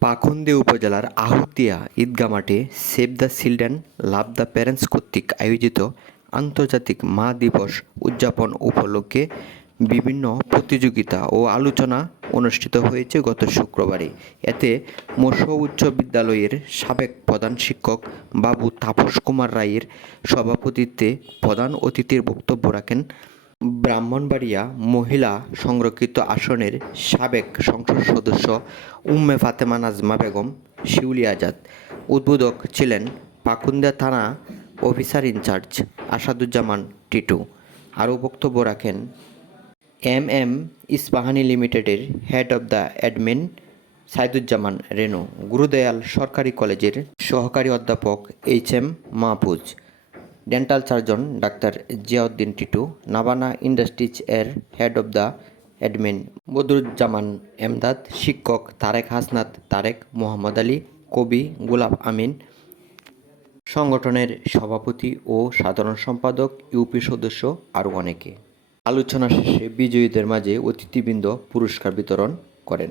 পাখন্দে উপজেলার আহুতিয়া ঈদগা মাঠে save the children love the parents কর্তৃক আয়োজিত আন্তর্জাতিক মা দিবস উদযাপন উপলক্ষে বিভিন্ন প্রতিযোগিতা ও আলোচনা অনুষ্ঠিত হয়েছে গত শুক্রবারে। এতে মৎস্য উচ্চ বিদ্যালয়ের সাবেক প্রধান শিক্ষক বাবু তাপস কুমার রায়ের সভাপতিত্বে প্রধান অতিথির বক্তব্য রাখেন ব্রাহ্মণবাড়িয়া মহিলা সংরক্ষিত আসনের সাবেক সংসদ সদস্য উম্মে ফাতেমা নাজমা বেগম শিউলি আজাদ উদ্বোধক ছিলেন পাকুন্দা থানা অফিসার ইনচার্জ আসাদুজ্জামান টিটু। আরও বক্তব্য রাখেন এম এম ইস্পাহানি লিমিটেডের head of the admin Saiduzzaman Renu. Gurudayal সরকারি কলেজের সহকারী অধ্যাপক H M Mahfuz. Dental surgeon doctor Ziauddin Titu Nabana industries এর head of the admin Badruzzaman Emdad শিক্ষক তারেক হাসনাত তারেক মোহাম্মদ আলী কবি গোলাপ আমিন সংগঠনের সভাপতি ও সাধারণ সম্পাদক, ইউপি সদস্য আরও অনেকে। আলোচনা শেষে বিজয়ীদের মাঝে অতিথিবৃন্দ পুরস্কার বিতরণ করেন।